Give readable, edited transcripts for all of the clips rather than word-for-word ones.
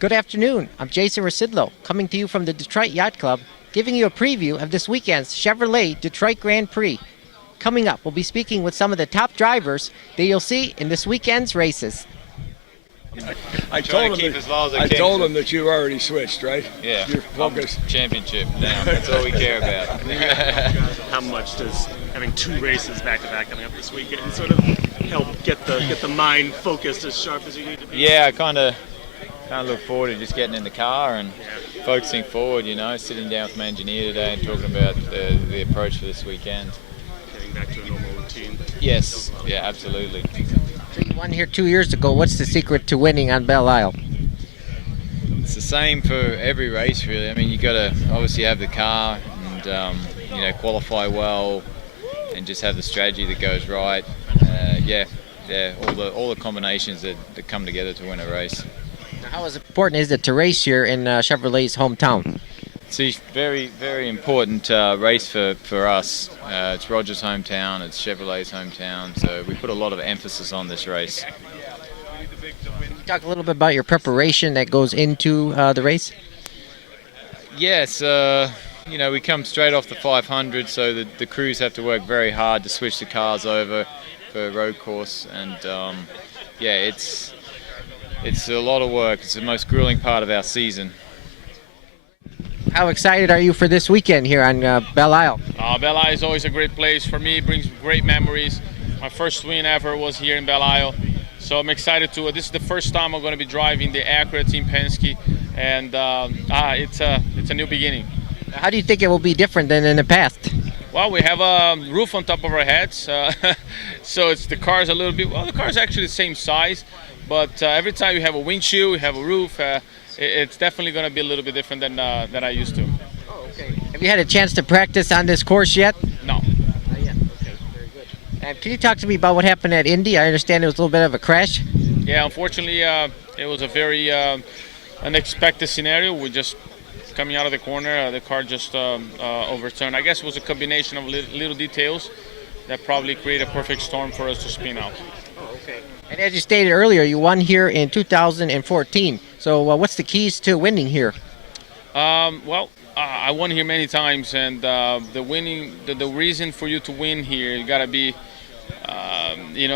Good afternoon. I'm Jason Rzucidlo, coming to you from the Detroit Yacht Club, giving you a preview of this weekend's Chevrolet Detroit Grand Prix. Coming up, we'll be speaking with some of the top drivers that you'll see in this weekend's races. I told him that you already switched, right? Yeah. You're focused. Championship now. That's all we care about. How much does having two races back-to-back coming up this weekend sort of help get the mind focused as sharp as you need to be? Yeah, I kind of look forward to just getting in the car and focusing forward, sitting down with my engineer today and talking about the approach for this weekend. Getting back to a normal routine. Yes, yeah, absolutely. So you won here 2 years ago. What's the secret to winning on Belle Isle? It's the same for every race, really. I mean, you got to obviously have the car and qualify well, and just have the strategy that goes right. All the combinations that come together to win a race. Now, how important is it to race here in Chevrolet's hometown? It's a very, very important race for us. It's Roger's hometown, it's Chevrolet's hometown, so we put a lot of emphasis on this race. Talk a little bit about your preparation that goes into the race. Yes, we come straight off the 500, so the crews have to work very hard to switch the cars over for a road course, and it's a lot of work. It's the most grueling part of our season. How excited are you for this weekend here on Belle Isle? Belle Isle is always a great place for me. It brings great memories. My first win ever was here in Belle Isle, so I'm excited to. This is the first time I'm going to be driving the Acura Team Penske, and it's a new beginning. How do you think it will be different than in the past? Well, we have a roof on top of our heads, so the car's a little bit. Well, the car's actually the same size, but every time you have a windshield, you have a roof. It's definitely going to be a little bit different than I used to. Oh, okay. Have you had a chance to practice on this course yet? No. Not yet. Okay, very good. And can you talk to me about what happened at Indy? I understand it was a little bit of a crash. Yeah, unfortunately, it was a very unexpected scenario. We just coming out of the corner, the car just overturned. I guess it was a combination of little details that probably created a perfect storm for us to spin out. Oh, okay. And as you stated earlier, you won here in 2014. So what's the keys to winning here? I won here many times, and the reason for you to win here, you gotta be,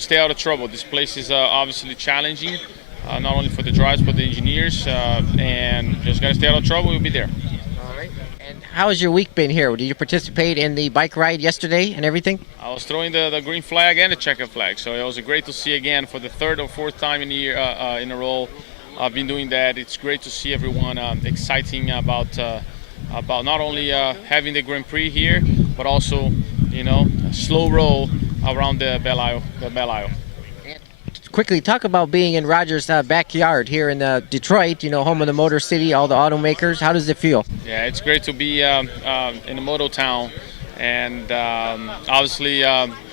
stay out of trouble. This place is obviously challenging, not only for the drivers but the engineers, and just gotta stay out of trouble. You'll be there. All right. And how has your week been here? Did you participate in the bike ride yesterday and everything? I was throwing the green flag and the checkered flag, so it was great to see again for the third or fourth time in a row. I've been doing that. It's great to see everyone exciting about not only having the Grand Prix here, but also a slow roll around the Belle Isle. And quickly, talk about being in Roger's backyard here in Detroit. Home of the Motor City, all the automakers. How does it feel? Yeah, it's great to be in a moto town, and obviously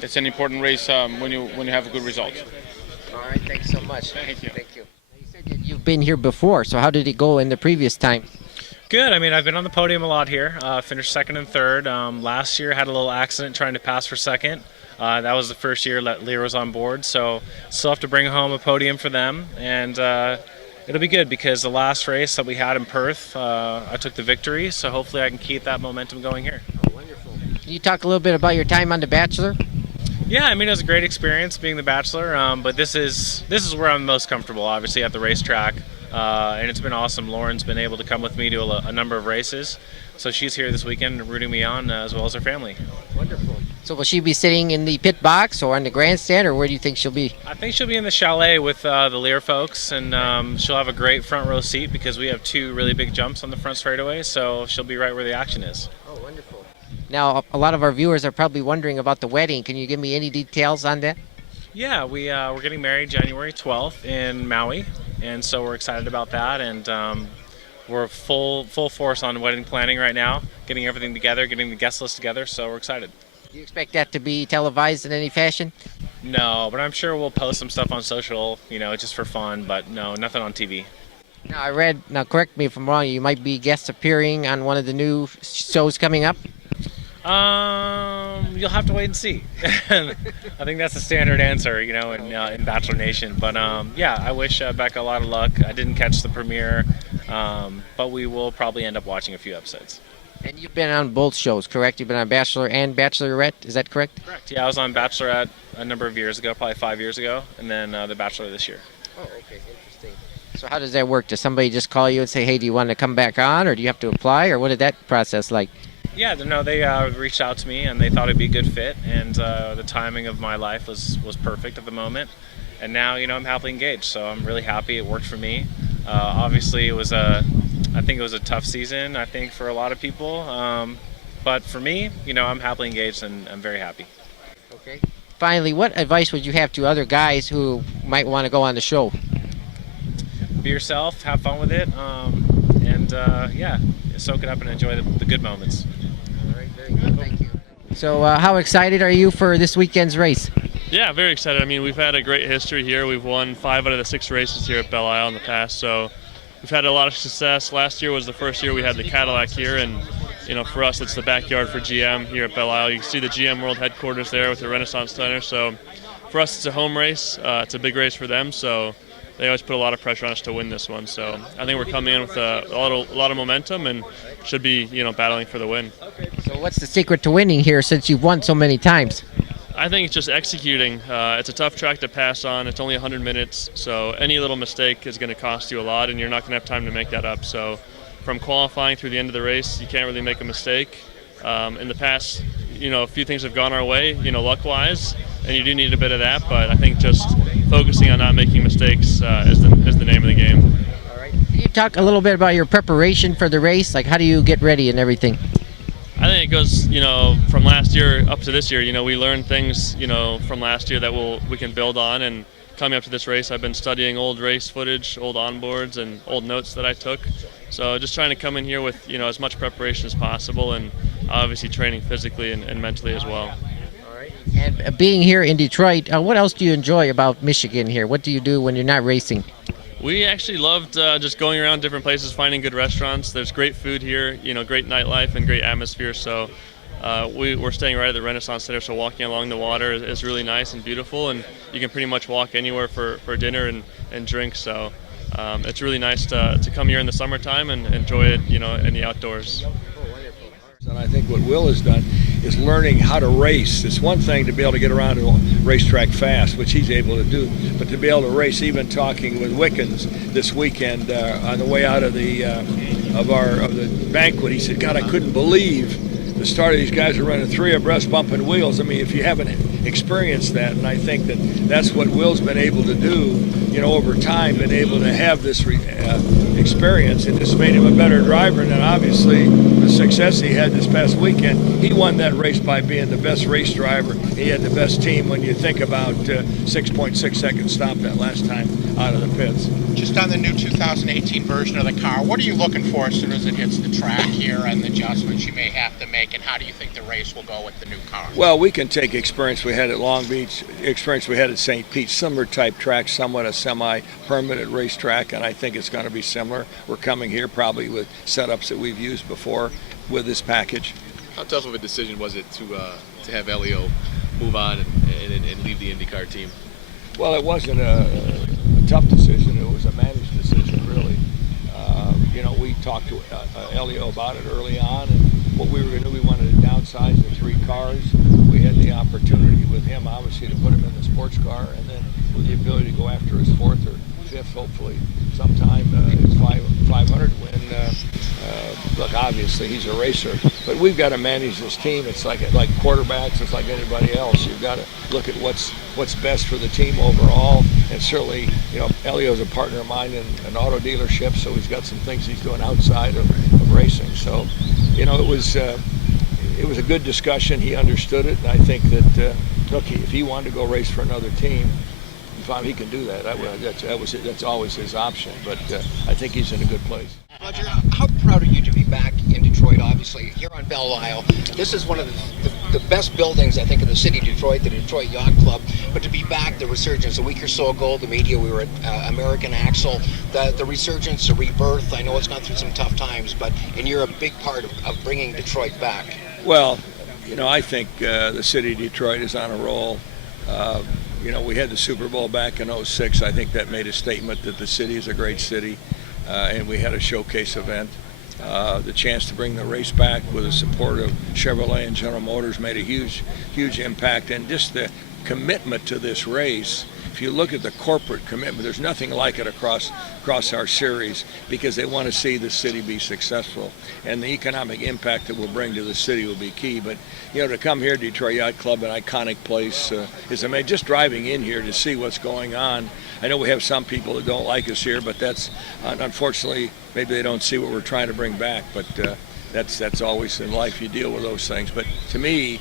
it's an important race when you have a good result. All right, thanks so much. Thank you. Thank you. You said that you've been here before, so how did it go in the previous time? Good. I mean, I've been on the podium a lot here. Finished second and third. Last year, had a little accident trying to pass for second. That was the first year that Lear was on board, so still have to bring home a podium for them. And it'll be good because the last race that we had in Perth, I took the victory, so hopefully I can keep that momentum going here. Oh, wonderful. Can you talk a little bit about your time on The Bachelor? Yeah, I mean, it was a great experience being the Bachelor, but this is where I'm most comfortable, obviously, at the racetrack. And it's been awesome. Lauren's been able to come with me to a number of races, so she's here this weekend rooting me on as well as her family. Wonderful. So will she be sitting in the pit box or on the grandstand, or where do you think she'll be? I think she'll be in the chalet with the Lear folks, and she'll have a great front row seat because we have two really big jumps on the front straightaway, so she'll be right where the action is. Oh, wonderful. Now, a lot of our viewers are probably wondering about the wedding. Can you give me any details on that? Yeah, we're getting married January 12th in Maui, and so we're excited about that, and we're full force on wedding planning right now, getting everything together, getting the guest list together, so we're excited. Do you expect that to be televised in any fashion? No, but I'm sure we'll post some stuff on social, just for fun, but no, nothing on TV. Now, I read, now correct me if I'm wrong, you might be guest appearing on one of the new shows coming up? You'll have to wait and see. I think that's the standard answer, in Bachelor Nation. But yeah, I wish Becca a lot of luck. I didn't catch the premiere, but we will probably end up watching a few episodes. And you've been on both shows, correct? You've been on Bachelor and Bachelorette, is that correct? Correct. Yeah, I was on Bachelorette a number of years ago, probably 5 years ago, and then The Bachelor this year. Oh, okay, interesting. So how does that work? Does somebody just call you and say, hey, do you want to come back on, or do you have to apply, or what did that process like? Yeah, no, they reached out to me and they thought it'd be a good fit, and the timing of my life was perfect at the moment. And now, I'm happily engaged, so I'm really happy it worked for me. Obviously, I think it was a tough season, I think, for a lot of people. But for me, I'm happily engaged and I'm very happy. Okay. Finally, what advice would you have to other guys who might want to go on the show? Be yourself, have fun with it, and yeah, soak it up and enjoy the good moments. All right, very good. Thank you. So how excited are you for this weekend's race? Yeah, very excited. I mean, we've had a great history here. We've won 5 out of the 6 races here at Belle Isle in the past, so we've had a lot of success. Last year was the first year we had the Cadillac here, and for us, it's the backyard for GM here at Belle Isle. You can see the GM World headquarters there with the Renaissance Center. So for us, it's a home race. It's a big race for them, so they always put a lot of pressure on us to win this one. So I think we're coming in with a lot of momentum and should be, battling for the win. So what's the secret to winning here since you've won so many times? I think it's just executing. It's a tough track to pass on. It's only 100 minutes, so any little mistake is going to cost you a lot, and you're not going to have time to make that up. So from qualifying through the end of the race, you can't really make a mistake. In the past, a few things have gone our way, luck-wise, and you do need a bit of that, but I think just focusing on not making mistakes is the name of the game. All right. Can you talk a little bit about your preparation for the race? Like, how do you get ready and everything? I think it goes, from last year up to this year. We learned things, from last year that we can build on. And coming up to this race, I've been studying old race footage, old onboards, and old notes that I took. So just trying to come in here with, as much preparation as possible, and obviously training physically and mentally as well. All right. And being here in Detroit, what else do you enjoy about Michigan here? What do you do when you're not racing? We actually loved just going around different places, finding good restaurants. There's great food here, great nightlife and great atmosphere. So we're staying right at the Renaissance Center, so walking along the water is really nice and beautiful, and you can pretty much walk anywhere for dinner and drink. So it's really nice to come here in the summertime and enjoy it, in the outdoors. And I think what Will has done is learning how to race. It's one thing to be able to get around a racetrack fast, which he's able to do, but to be able to race, even talking with Wickens this weekend on the way out of the banquet, he said, God, I couldn't believe the start of these guys are running 3 abreast bumping wheels. I mean, if you haven't experienced that, and I think that's what Will's been able to do, over time, been able to have this experience, and just made him a better driver. And then obviously the success he had this past weekend, he won that race by being the best race driver. He had the best team when you think about 6.6 second stop that last time out of the pits. Just on the new 2018 version of the car, what are you looking for as soon as it hits the track here, and the adjustments you may have to make, and how do you think the race will go with the new car? Well, we can take experience we had at Long Beach, experience we had at St. Pete, similar type track, somewhat a semi-permanent racetrack, and I think it's going to be similar. We're coming here probably with setups that we've used before with this package. How tough of a decision was it to have Helio move on and leave the IndyCar team? Well, it wasn't a tough decision. It was a managed decision, really. We talked to Helio about it early on, and what we were going to do, we wanted to downsize the 3 cars. We had the opportunity with him, obviously, to put him in the sports car, and then with the ability to go after his 4th or 5th, hopefully, sometime 500 win. Look, obviously, he's a racer, but we've got to manage this team. It's like quarterbacks. It's like anybody else. You've got to look at what's best for the team overall. And certainly, Helio's a partner of mine in an auto dealership, so he's got some things he's doing outside of racing. So, it was a good discussion. He understood it, and I think that look, if he wanted to go race for another team, he can do that. That's always his option. But I think he's in a good place. Roger, how proud are you to be back in Detroit, obviously, here on Belle Isle? This is one of the best buildings, I think, in the city of Detroit, the Detroit Yacht Club. But to be back, the resurgence, a week or so ago, the media, we were at American Axle, the resurgence, the rebirth. I know it's gone through some tough times, and you're a big part of bringing Detroit back. Well, You know, I think the city of Detroit is on a roll. You know, we had the Super Bowl back in '06. I think that made a statement that the city is a great city, and we had a showcase event. The chance to bring the race back with the support of Chevrolet and General Motors made a huge impact, and just the commitment to this race. If you look at the corporate commitment, there's nothing like it across our series, because they want to see the city be successful, and the economic impact that we'll bring to the city will be key. But you know, to come here, Detroit Yacht Club, an iconic place, is amazing. Just driving in here to see what's going on. I know we have some people that don't like us here, but that's unfortunately, maybe they don't see what we're trying to bring back. But that's always in life, you deal with those things. But to me,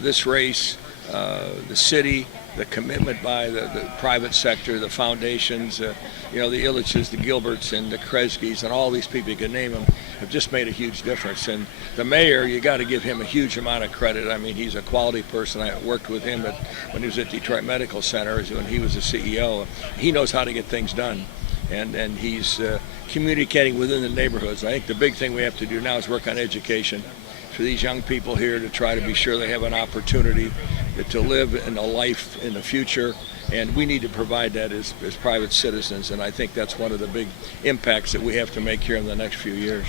this race, the city, the commitment by the private sector, the foundations, you know, the Illiches, the Gilberts, and the Kresge's, and all these people, you can name them, have just made a huge difference. And the mayor, you got to give him a huge amount of credit. I mean, he's a quality person. I worked with him when he was at Detroit Medical Center, when he was the CEO. He knows how to get things done, and he's communicating within the neighborhoods. I think the big thing we have to do now is work on education for these young people here, to try to be sure they have an opportunity to live in a life in the future, and we need to provide that as private citizens, and I think that's one of the big impacts that we have to make here in the next few years.